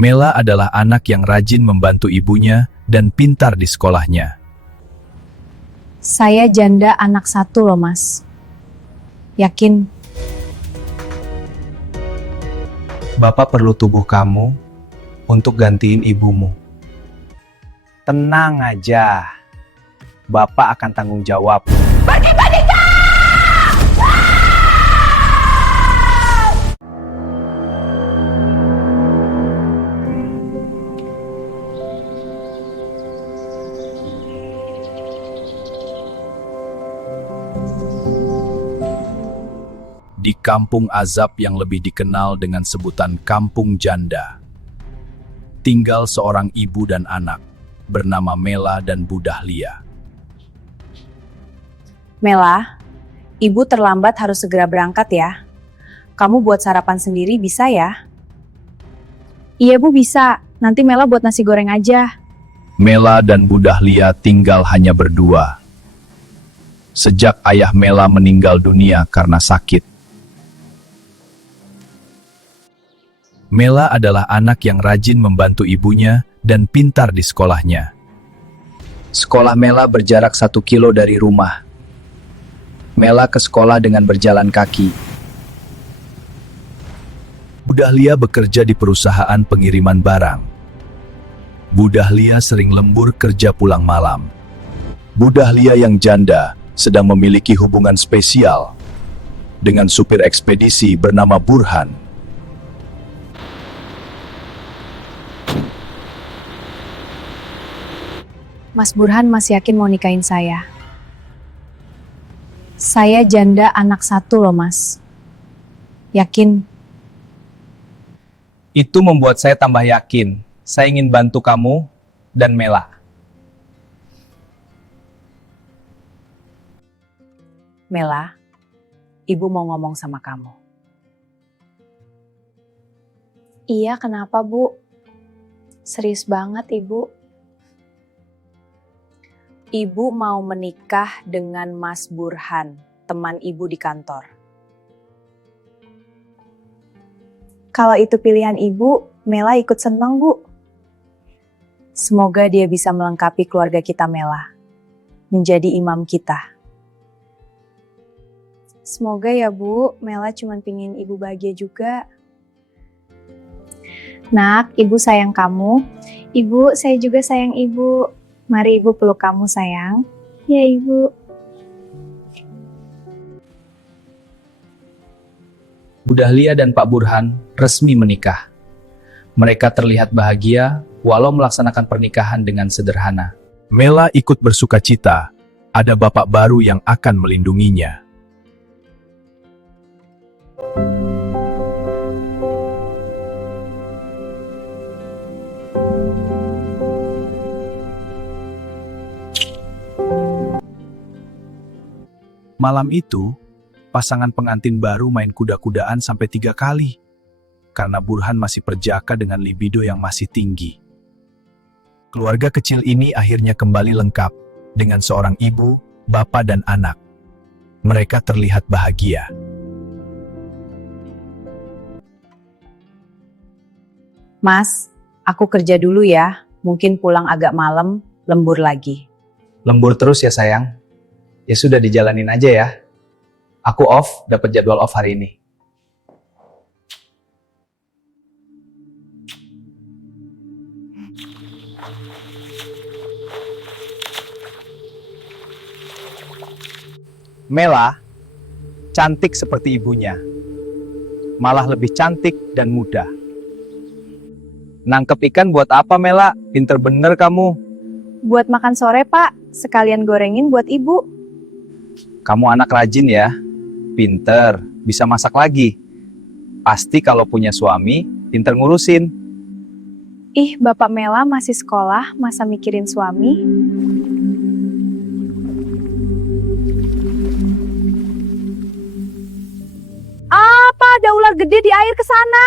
Mela adalah anak yang rajin membantu ibunya dan pintar di sekolahnya. Saya janda anak satu loh, Mas. Yakin? Bapak perlu tubuh kamu untuk gantiin ibumu. Tenang aja. Bapak akan tanggung jawab. Di kampung azab yang lebih dikenal dengan sebutan Kampung Janda, tinggal seorang ibu dan anak bernama Mela dan Bu Dahlia. Mela, ibu terlambat harus segera berangkat ya. Kamu buat sarapan sendiri bisa ya? Iya Bu, bisa. Nanti Mela buat nasi goreng aja. Mela dan Bu Dahlia tinggal hanya berdua. Sejak ayah Mela meninggal dunia karena sakit. Mela adalah anak yang rajin membantu ibunya dan pintar di sekolahnya. Sekolah Mela berjarak 1 kilo dari rumah. Mela ke sekolah dengan berjalan kaki. Bu Dahlia bekerja di perusahaan pengiriman barang. Bu Dahlia sering lembur kerja pulang malam. Bu Dahlia yang janda sedang memiliki hubungan spesial dengan supir ekspedisi bernama Burhan. Mas Burhan masih yakin mau nikahin saya? Saya janda anak satu loh, Mas. Yakin? Itu membuat saya tambah yakin. Saya ingin bantu kamu dan Mela. Mela, ibu mau ngomong sama kamu. Iya, kenapa Bu? Serius banget Ibu. Ibu mau menikah dengan Mas Burhan, teman ibu di kantor. Kalau itu pilihan ibu, Mela ikut senang Bu. Semoga dia bisa melengkapi keluarga kita Mela, menjadi imam kita. Semoga ya Bu, Mela cuma pingin ibu bahagia juga. Nak, ibu sayang kamu. Ibu, saya juga sayang ibu. Mari ibu peluk kamu sayang. Ya ibu. Bu Dahlia dan Pak Burhan resmi menikah. Mereka terlihat bahagia walau melaksanakan pernikahan dengan sederhana. Mela ikut bersukacita, ada bapak baru yang akan melindunginya. Malam itu, pasangan pengantin baru main kuda-kudaan sampai 3 kali, karena Burhan masih perjaka dengan libido yang masih tinggi. Keluarga kecil ini akhirnya kembali lengkap, dengan seorang ibu, bapak, dan anak. Mereka terlihat bahagia. Mas, aku kerja dulu ya. Mungkin pulang agak malam, lembur lagi. Lembur terus ya sayang. Ya sudah dijalanin aja ya. Aku off, dapat jadwal off hari ini. Mela cantik seperti ibunya. Malah lebih cantik dan muda. Nangkep ikan buat apa Mela? Pinter bener kamu. Buat makan sore Pak, sekalian gorengin buat ibu. Kamu anak rajin ya, pinter, bisa masak lagi. Pasti kalau punya suami, pinter ngurusin. Ih, Bapak Mela masih sekolah, masa mikirin suami? Apa, ada ular gede di air ke sana?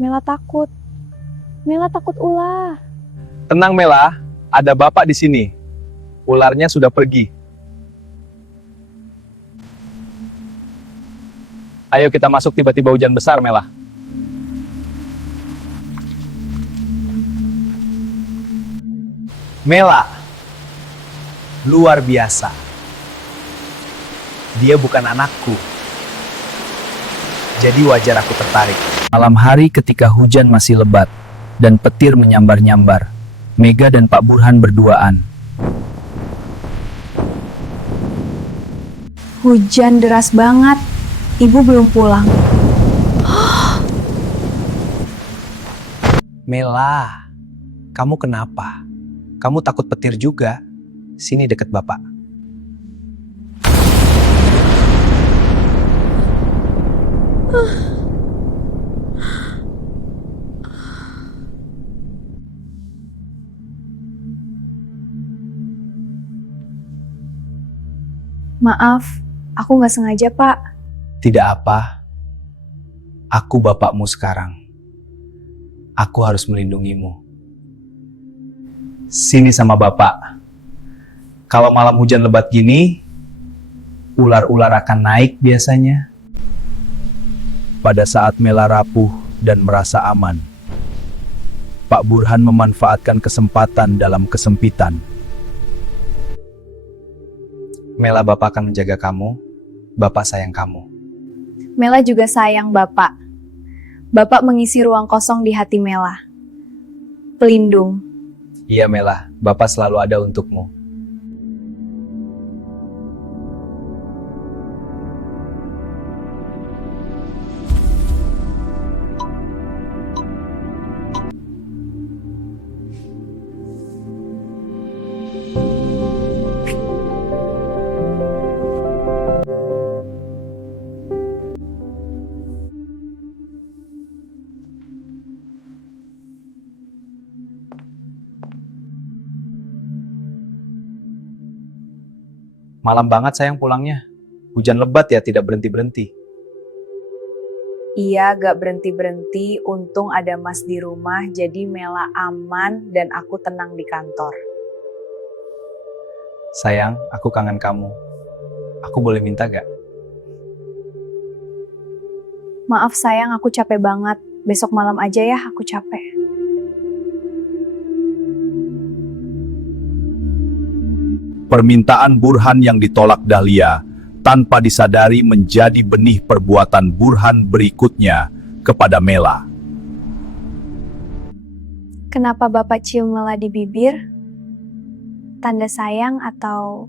Mela takut. Mela takut ular. Tenang Mela, ada bapak di sini. Ularnya sudah pergi. Ayo kita masuk, tiba-tiba hujan besar, Mela. Mela, luar biasa. Dia bukan anakku. Jadi wajar aku tertarik. Malam hari ketika hujan masih lebat dan petir menyambar-nyambar, Mega dan Pak Burhan berduaan. Hujan deras banget. Ibu belum pulang. Mela, kamu kenapa? Kamu takut petir juga? Sini deket Bapak. Maaf, aku nggak sengaja, Pak. Tidak apa. Aku bapakmu sekarang. Aku harus melindungimu. Sini sama bapak. Kalau malam hujan lebat gini, ular-ular akan naik biasanya. Pada saat Mela rapuh dan merasa aman, Pak Burhan memanfaatkan kesempatan dalam kesempitan. Mela, bapak akan menjaga kamu. Bapak sayang kamu. Mela juga sayang Bapak. Bapak mengisi ruang kosong di hati Mela. Pelindung. Iya Mela, bapak selalu ada untukmu. Malam banget sayang pulangnya. Hujan lebat ya, tidak berhenti-berhenti. Iya, gak berhenti-berhenti. Untung ada Mas di rumah, jadi Mela aman dan aku tenang di kantor. Sayang, aku kangen kamu. Aku boleh minta gak? Maaf sayang, aku capek banget. Besok malam aja ya, aku capek. Permintaan Burhan yang ditolak Dahlia tanpa disadari menjadi benih perbuatan Burhan berikutnya kepada Mela. Kenapa Bapak cium Mela di bibir? Tanda sayang atau...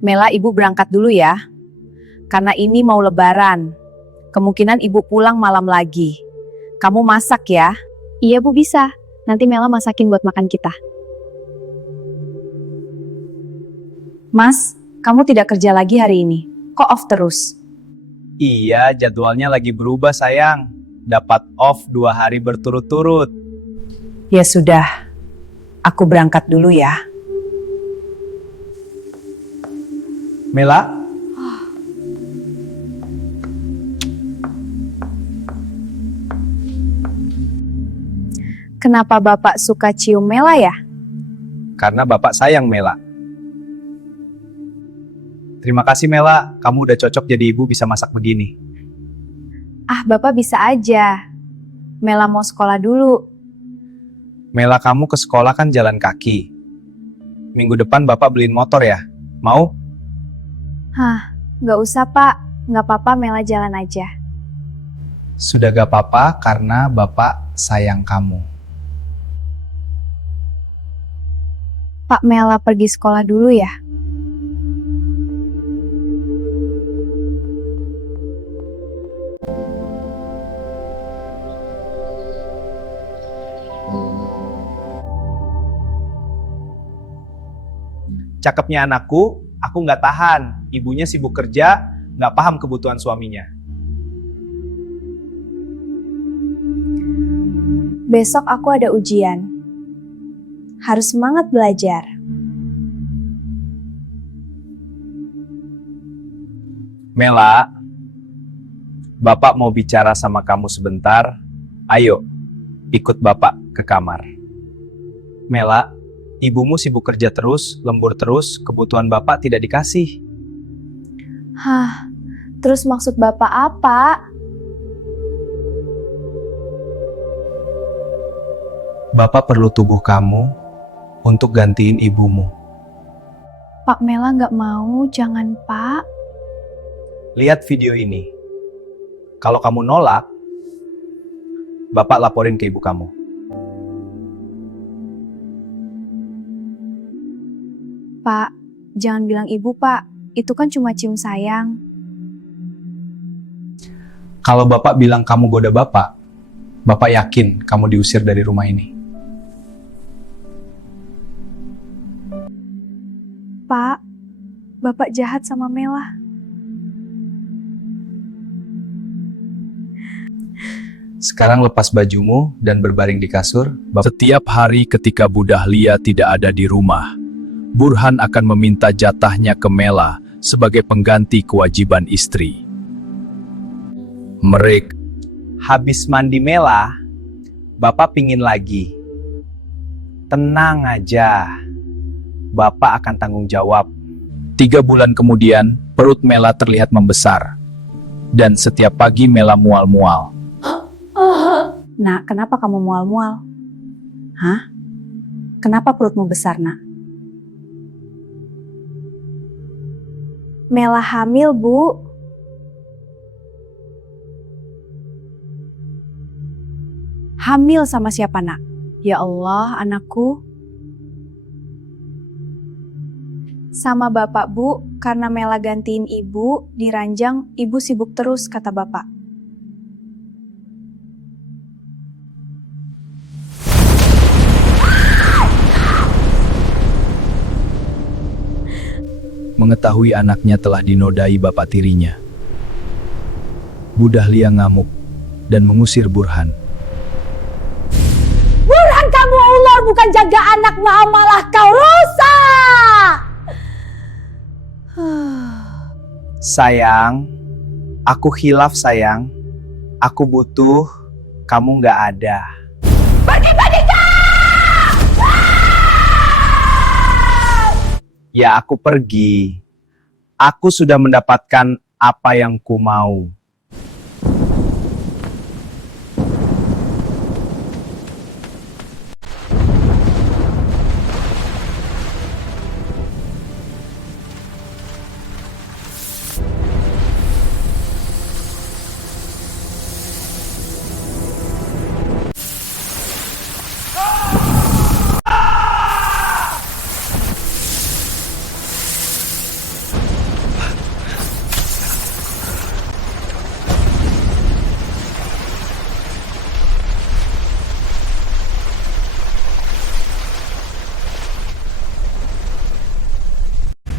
Mela, ibu berangkat dulu ya. Karena ini mau lebaran. Kemungkinan ibu pulang malam lagi. Kamu masak ya? Iya bu, bisa. Nanti Mela masakin buat makan kita. Mas, kamu tidak kerja lagi hari ini. Kok off terus? Iya, jadwalnya lagi berubah sayang. Dapat off 2 hari berturut-turut. Ya sudah, aku berangkat dulu ya. Mela, Kenapa Bapak suka cium Mela ya? karena bapak sayang Mela. Terima kasih Mela, kamu udah cocok jadi ibu bisa masak begini. Ah, Bapak bisa aja. Mela mau sekolah dulu. Mela, kamu ke sekolah kan jalan kaki. Minggu depan bapak beliin motor ya. Mau? Hah, nggak usah Pak. Nggak apa-apa, Mela jalan aja. Sudah gak apa-apa karena bapak sayang kamu. Pak, Mela pergi sekolah dulu ya. Cakepnya anakku, aku nggak tahan. Ibunya sibuk kerja, nggak paham kebutuhan suaminya. Besok aku ada ujian. Harus semangat belajar. Mela, bapak mau bicara sama kamu sebentar. Ayo, ikut bapak ke kamar. Mela, ibumu sibuk kerja terus, lembur terus, kebutuhan bapak tidak dikasih. Hah, terus maksud Bapak apa? Bapak perlu tubuh kamu untuk gantiin ibumu. Pak Mela nggak mau, jangan Pak. Lihat video ini. Kalau kamu nolak, Bapak laporin ke ibu kamu. Pak, jangan bilang ibu Pak, itu kan cuma cium sayang. Kalau Bapak bilang kamu goda Bapak, Bapak yakin kamu diusir dari rumah ini. Pak, Bapak jahat sama Mela. Sekarang lepas bajumu dan berbaring di kasur. Setiap hari ketika Bu Dahlia tidak ada di rumah, Burhan akan meminta jatahnya ke Mela sebagai pengganti kewajiban istri. Mereka Habis mandi Mela, Bapak pingin lagi. Tenang aja, Bapak akan tanggung jawab. 3 bulan kemudian, perut Mela terlihat membesar. Dan setiap pagi Mela mual-mual. Nak, kenapa kamu mual-mual? Hah? Kenapa perutmu besar, Nak? Mela hamil, Bu. Hamil sama siapa, Nak? Ya Allah, anakku. Sama Bapak, Bu. Karena Mela gantiin Ibu, di ranjang Ibu sibuk terus, kata Bapak. Mengetahui anaknya telah dinodai bapak tirinya, Bu Dahlia ngamuk dan mengusir Burhan. Burhan, kamu ulur, bukan jaga anak, malah kau rusak! Sayang, aku khilaf sayang. Aku butuh, kamu nggak ada. Ya aku pergi. Aku sudah mendapatkan apa yang ku mau.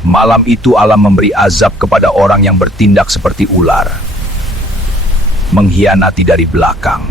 Malam itu alam memberi azab kepada orang yang bertindak seperti ular, mengkhianati dari belakang.